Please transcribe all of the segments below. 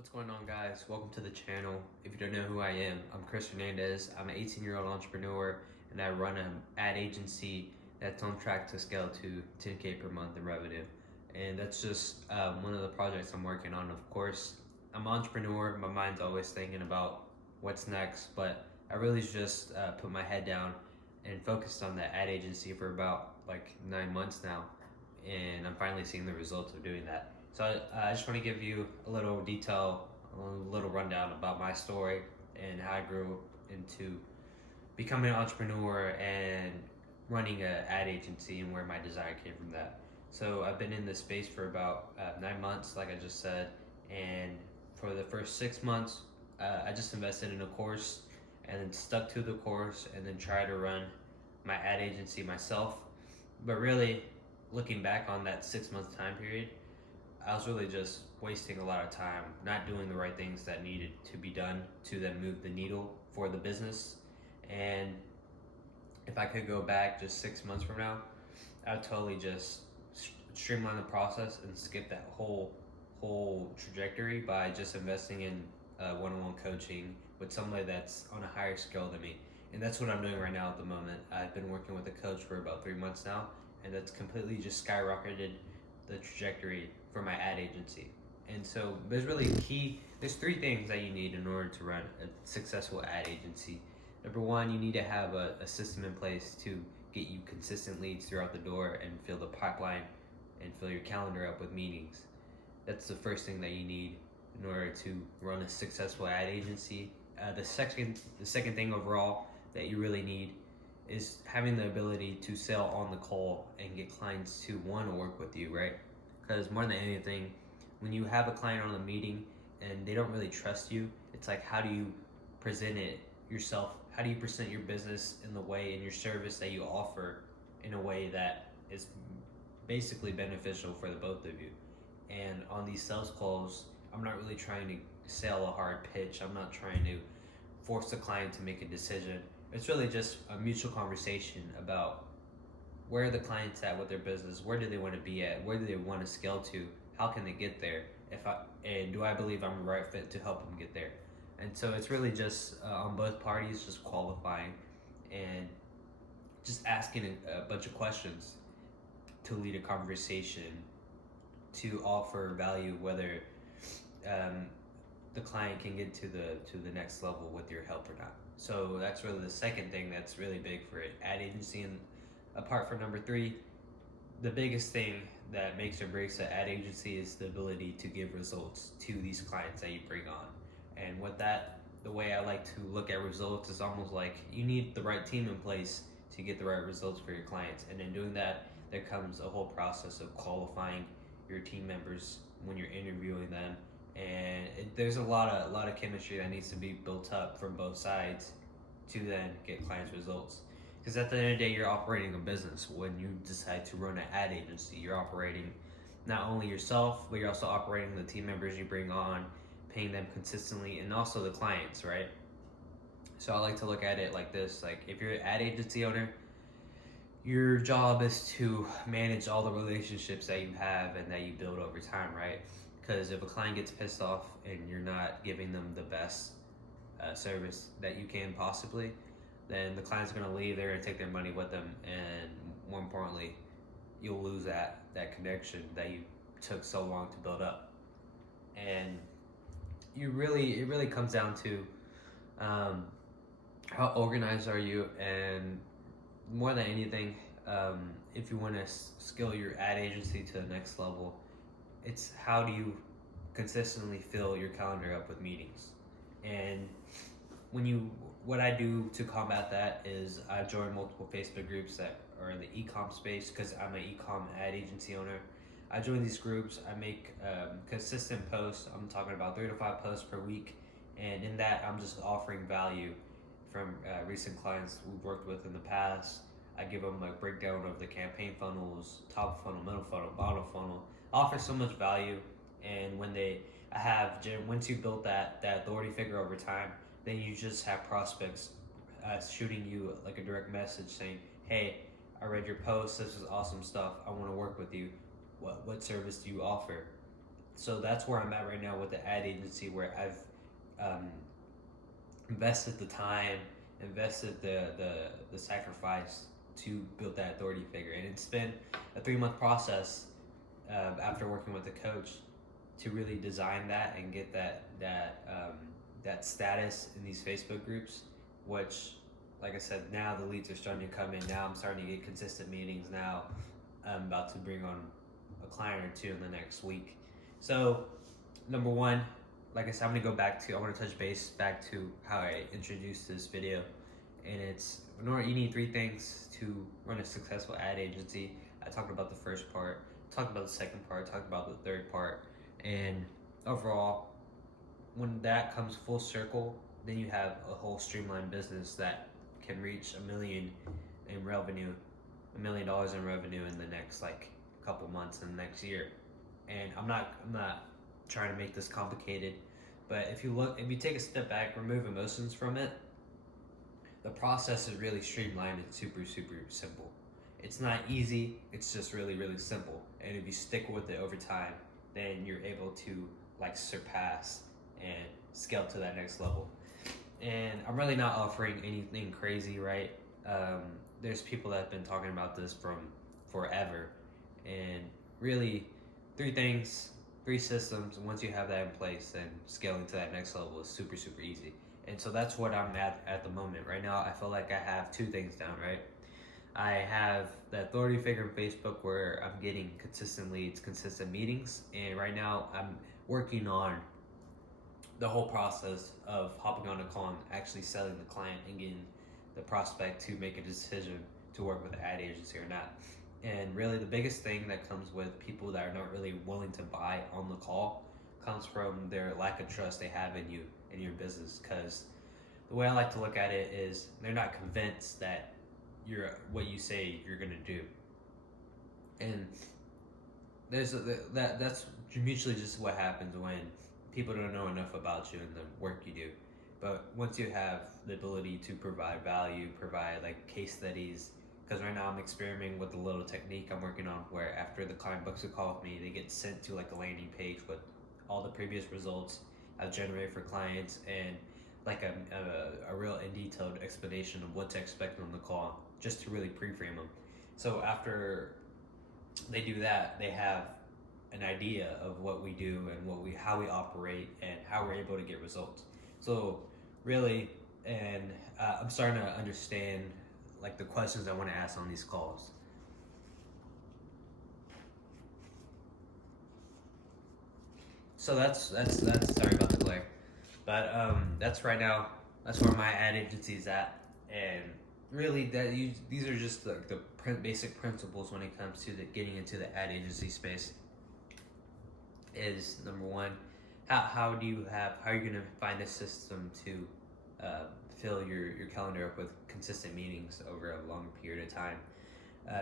What's going on, guys? Welcome to the channel. If you don't know who I am, I'm Chris Hernandez. I'm an 18-year-old entrepreneur and I run an ad agency that's on track to scale to 10K per month in revenue. And that's just one of the projects I'm working on. Of course, I'm an entrepreneur. My mind's always thinking about what's next, but I really just put my head down and focused on the ad agency for about like 9 months now. And I'm finally seeing the results of doing that. So I just want to give you a little detail, a little rundown about my story and how I grew into becoming an entrepreneur and running an ad agency and where my desire came from that. So I've been in this space for about 9 months, like I just said, and for the first 6 months, I just invested in a course and then stuck to the course and then tried to run my ad agency myself. But really, looking back on that 6 month time period, I was really just wasting a lot of time, not doing the right things that needed to be done to then move the needle for the business. And if I could go back just 6 months from now, I would totally just streamline the process and skip that whole trajectory by just investing in one-on-one coaching with somebody that's on a higher scale than me. And that's what I'm doing right now at the moment. I've been working with a coach for about 3 months now, and that's completely just skyrocketed the trajectory for my ad agency. And so there's three things that you need in order to run a successful ad agency. Number one, you need to have a system in place to get you consistent leads throughout the door and fill the pipeline and fill your calendar up with meetings. That's the first thing that you need in order to run a successful ad agency. The second thing overall that you really need is having the ability to sell on the call and get clients to want to work with you, right? Because more than anything, when you have a client on a meeting and they don't really trust you, it's like, how do you present it yourself? How do you present your business in the way and your service that you offer in a way that is basically beneficial for the both of you? And on these sales calls, I'm not really trying to sell a hard pitch. I'm not trying to force the client to make a decision. It's really just a mutual conversation about where the client's at with their business, where do they want to be at, where do they want to scale to, how can they get there, and do I believe I'm the right fit to help them get there. And so it's really just on both parties, just qualifying and just asking a bunch of questions to lead a conversation, to offer value, whether the client can get to the next level with your help or not. So that's really the second thing that's really big for an ad agency. And apart from number three, the biggest thing that makes or breaks an ad agency is the ability to give results to these clients that you bring on. And the way I like to look at results is almost like you need the right team in place to get the right results for your clients. And in doing that, there comes a whole process of qualifying your team members when you're interviewing them. And there's a lot of chemistry that needs to be built up from both sides to then get clients results. Because at the end of the day, you're operating a business. When you decide to run an ad agency, you're operating not only yourself, but you're also operating the team members you bring on, paying them consistently, and also the clients, right? So I like to look at it like this: like, if you're an ad agency owner, your job is to manage all the relationships that you have and that you build over time, right? Because if a client gets pissed off and you're not giving them the best service that you can possibly, then the client's going to leave. They're going to take their money with them, and more importantly, you'll lose that connection that you took so long to build up. And it really comes down to how organized are you, and more than anything, if you want to scale your ad agency to the next level, it's how do you consistently fill your calendar up with meetings. And what I do to combat that is I join multiple Facebook groups that are in the ecom space, because I'm an ecom ad agency owner. I join these groups. I make consistent posts. I'm talking about 3 to 5 posts per week, and in that, I'm just offering value from recent clients we've worked with in the past. I give them a breakdown of the campaign funnels, top funnel, middle funnel, bottom funnel. I offer so much value, and once you build that authority figure over time, then you just have prospects shooting you like a direct message saying, "Hey, I read your post. This is awesome stuff. I want to work with you. What service do you offer?" So that's where I'm at right now with the ad agency, where I've um, invested the time, invested the sacrifice to build that authority figure, and it's been a 3 month process after working with the coach to really design that and get that status in these Facebook groups, which, like I said, now the leads are starting to come in. Now I'm starting to get consistent meetings. Now I'm about to bring on a client or two in the next week. So, number one, like I said, I'm gonna go back to, I want to touch base back to how I introduced this video. And it's, in order, you need 3 things to run a successful ad agency. I talked about the first part, talked about the second part, talked about the third part. And overall, when that comes full circle, then you have a whole streamlined business that can reach $1 million in revenue, $1 million in revenue in the next like couple months in the next year. And I'm not trying to make this complicated, but if you take a step back, remove emotions from it, the process is really streamlined and super simple. It's not easy, it's just really simple. And if you stick with it over time, then you're able to like surpass and scale to that next level. And I'm really not offering anything crazy, right? There's people that have been talking about this from forever, and really 3 things, 3 systems, and once you have that in place, then scaling to that next level is super easy. And so that's what I'm at the moment. Right now, I feel like I have 2 things down, right? I have the authority figure in Facebook where I'm getting consistent leads, consistent meetings, and right now I'm working on the whole process of hopping on a call and actually selling the client and getting the prospect to make a decision to work with an ad agency or not. And really the biggest thing that comes with people that are not really willing to buy on the call comes from their lack of trust they have in you and your business. Because the way I like to look at it is they're not convinced that you're what you say you're gonna do. And that's mutually just what happens when people don't know enough about you and the work you do. But once you have the ability to provide value, provide like case studies, because right now I'm experimenting with a little technique I'm working on where after the client books a call with me, they get sent to like a landing page with all the previous results I've generated for clients and like a real in detailed explanation of what to expect on the call, just to really pre-frame them. So after they do that, they have an idea of what we do and how we operate and how we're able to get results. So really, and I'm starting to understand like the questions I want to ask on these calls. So that's sorry about the glare, but that's right now. That's where my ad agency is at, and really these are just the basic principles when it comes to getting into the ad agency space. Is number one, how are you gonna find a system to fill your calendar up with consistent meetings over a longer period of time.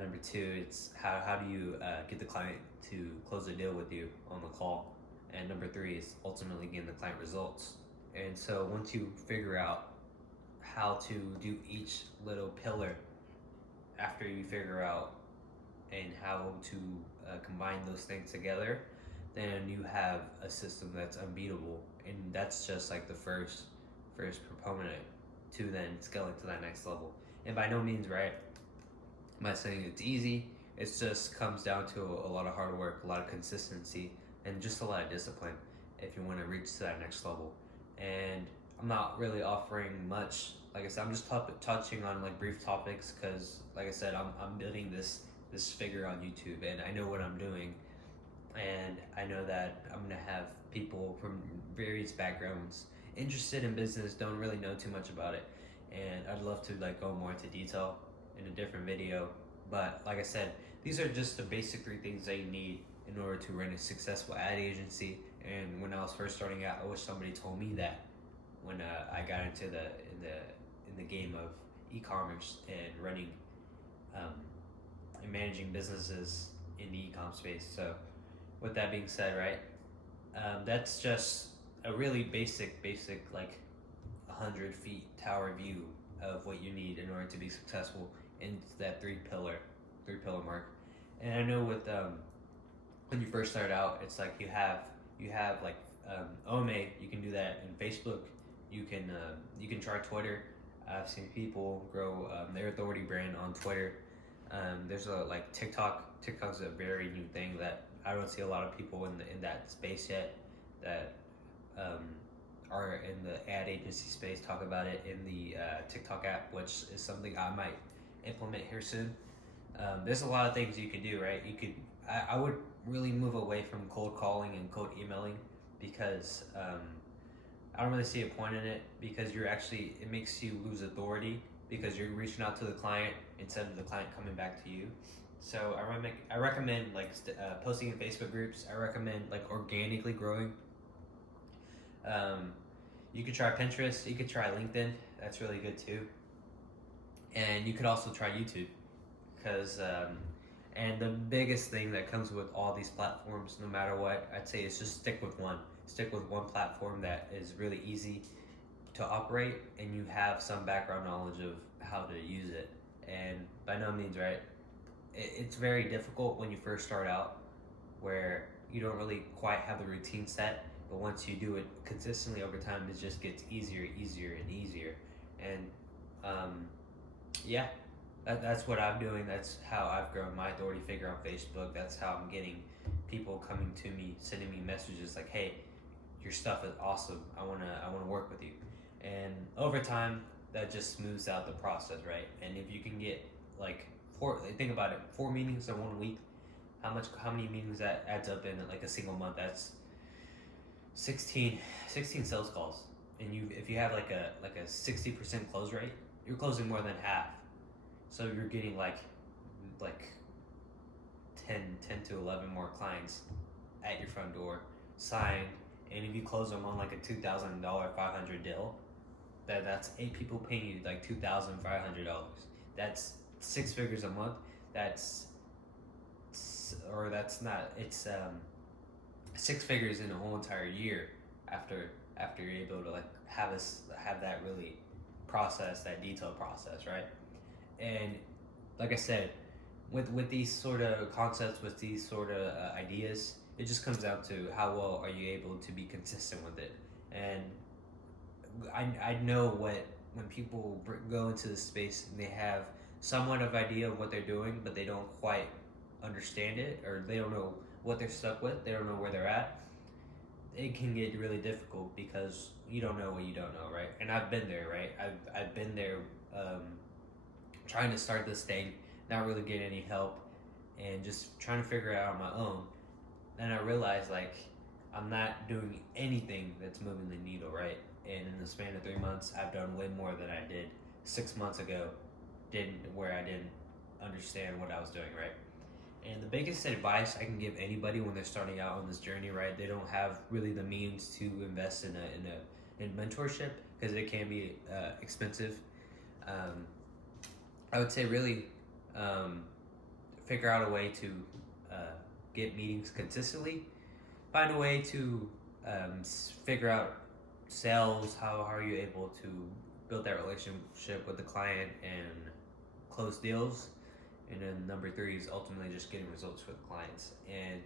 Number 2, it's how do you get the client to close a deal with you on the call. And number 3 is ultimately getting the client results. And so once you figure out how to do each little pillar, after you figure out and how to combine those things together, then you have a system that's unbeatable. And that's just like the first proponent to then scaling to that next level. And by no means, right, I'm not saying it's easy. It just comes down to a lot of hard work, a lot of consistency, and just a lot of discipline if you want to reach to that next level. And I'm not really offering much. Like I said, I'm just touching on like brief topics because, like I said, I'm building this figure on YouTube, and I know what I'm doing, and I know that I'm gonna have people from various backgrounds interested in business, don't really know too much about it, and I'd love to like go more into detail in a different video. But like I said, these are just the basic 3 things that you need in order to run a successful ad agency. And when I was first starting out, I wish somebody told me that when I got into the game of e-commerce and running and managing businesses in the e-com space. So with that being said, right, that's just a really basic like 100 feet tower view of what you need in order to be successful in that three pillar mark. And I know with when you first start out, it's like you have You have like OMA. You can do that in Facebook. You can try Twitter. I've seen people grow their authority brand on Twitter. There's a like TikTok. TikTok's a very new thing that I don't see a lot of people in that space yet that um, are in the ad agency space talk about it in the TikTok app, which is something I might implement here soon. There's a lot of things you can do, right? I would really move away from cold calling and cold emailing because I don't really see a point in it because it makes you lose authority because you're reaching out to the client instead of the client coming back to you. So I recommend like posting in Facebook groups. I recommend like organically growing. You could try Pinterest. You could try LinkedIn. That's really good too. And you could also try YouTube because and the biggest thing that comes with all these platforms, no matter what, I'd say is just stick with one. Stick with one platform that is really easy to operate and you have some background knowledge of how to use it. And by no means, right, it's very difficult when you first start out where you don't really quite have the routine set, but once you do it consistently over time, it just gets easier, easier, and easier. And yeah, that's what I'm doing. That's how I've grown my authority figure on Facebook. That's how I'm getting people coming to me, sending me messages like, "Hey, your stuff is awesome. I wanna work with you." And over time, that just smooths out the process, right? And if you can get like think about it, 4 meetings in 1 week, how many meetings that adds up in like a single month? That's 16 sales calls. And if you have like a 60% close rate, you're closing more than half. So you're getting like 10 to 11 more clients at your front door signed. And if you close them on like a $2,000 500 deal, that's 8 people paying you like $2,500. That's 6 figures a month. It's 6 figures in a whole entire year after you're able to like have that really that detailed process, right? And like I said, with these sort of concepts, with these sort of ideas, it just comes down to how well are you able to be consistent with it. And I know when people go into the space and they have somewhat of idea of what they're doing, but they don't quite understand it, or they don't know what they're stuck with, they don't know where they're at, it can get really difficult because you don't know what you don't know, right? And I've been there, right? I've been there trying to start this thing, not really getting any help, and just trying to figure it out on my own. And I realized like I'm not doing anything that's moving the needle, right? And in the span of 3 months, I've done way more than I did 6 months ago, where I didn't understand what I was doing, right? And the biggest advice I can give anybody when they're starting out on this journey, right? They don't have really the means to invest in mentorship because it can be expensive. I would say really figure out a way to get meetings consistently. Find a way to figure out sales. How are you able to build that relationship with the client and close deals? And then number 3 is ultimately just getting results for the clients. And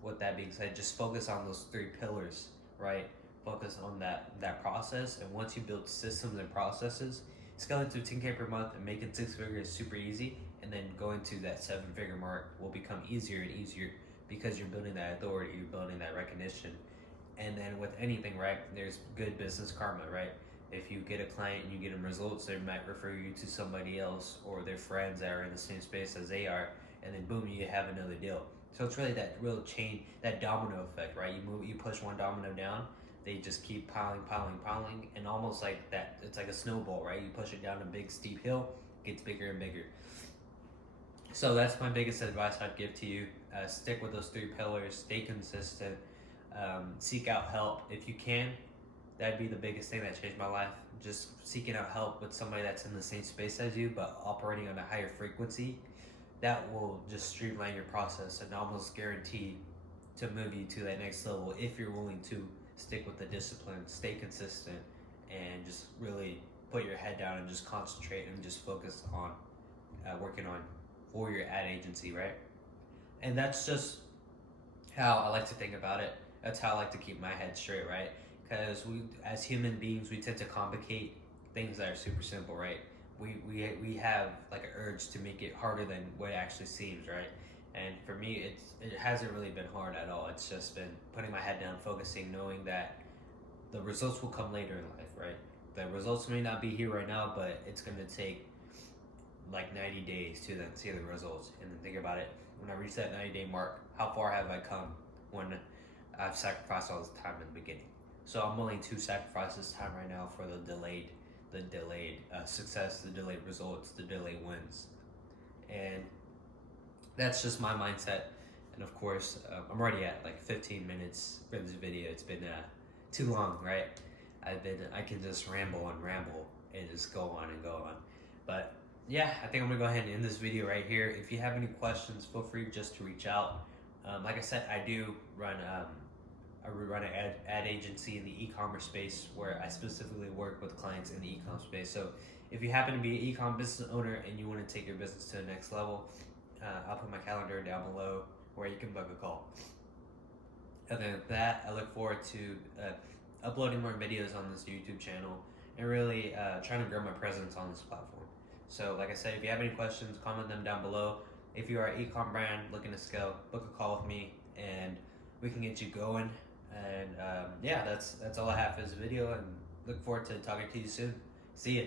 with that being said, just focus on those 3 pillars, right? Focus on that process. And once you build systems and processes, scaling to 10K per month and making 6 figures is super easy. And then going to that 7-figure mark will become easier and easier because you're building that authority, you're building that recognition. And then with anything, right, there's good business karma, right? If you get a client and you get them results, they might refer you to somebody else or their friends that are in the same space as they are, and then boom, you have another deal. So it's really that real chain, that domino effect, right? You push one domino down, they just keep piling, and almost like that. It's like a snowball, right? You push it down a big steep hill, it gets bigger and bigger. So that's my biggest advice I'd give to you. Stick with those 3 pillars, stay consistent, seek out help if you can. That'd be the biggest thing that changed my life. Just seeking out help with somebody that's in the same space as you, but operating on a higher frequency. That will just streamline your process and almost guarantee to move you to that next level if you're willing to stick with the discipline, stay consistent, and just really put your head down and just concentrate and just focus on working on for your ad agency, right? And that's just how I like to think about it. That's how I like to keep my head straight, right? Because we, as human beings, we tend to complicate things that are super simple, right? We have like an urge to make it harder than what it actually seems, right? And for me, it hasn't really been hard at all. It's just been putting my head down, focusing, knowing that the results will come later in life, right? The results may not be here right now, but it's gonna take like 90 days to then see the results. And then think about it, when I reach that 90-day mark, how far have I come when I've sacrificed all this time in the beginning? So I'm willing to sacrifice this time right now for the delayed success, the delayed results, the delayed wins. And that's just my mindset. And of course, I'm already at like 15 minutes for this video. It's been too long, right? I can just ramble and just go on and go on. But yeah, I think I'm gonna go ahead and end this video right here. If you have any questions, feel free just to reach out. Like I said, I do run an ad agency in the e-commerce space where I specifically work with clients in the e-com space. So if you happen to be an e-com business owner and you want to take your business to the next level, I'll put my calendar down below where you can book a call. Other than that, I look forward to uploading more videos on this YouTube channel and really trying to grow my presence on this platform. So like I said, if you have any questions, comment them down below. If you are an e-com brand looking to scale, book a call with me and we can get you going. And yeah, that's all I have for this video, and look forward to talking to you soon. See ya.